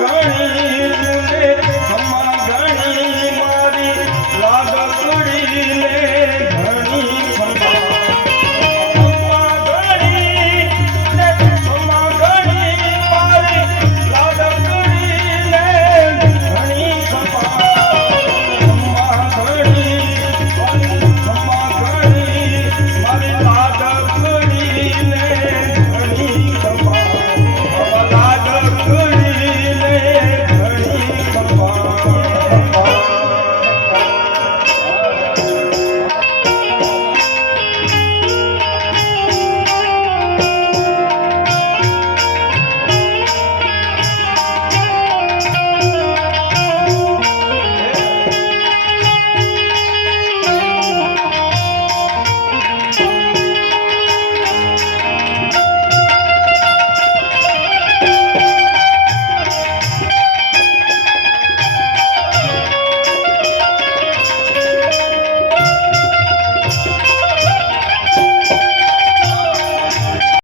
Oh,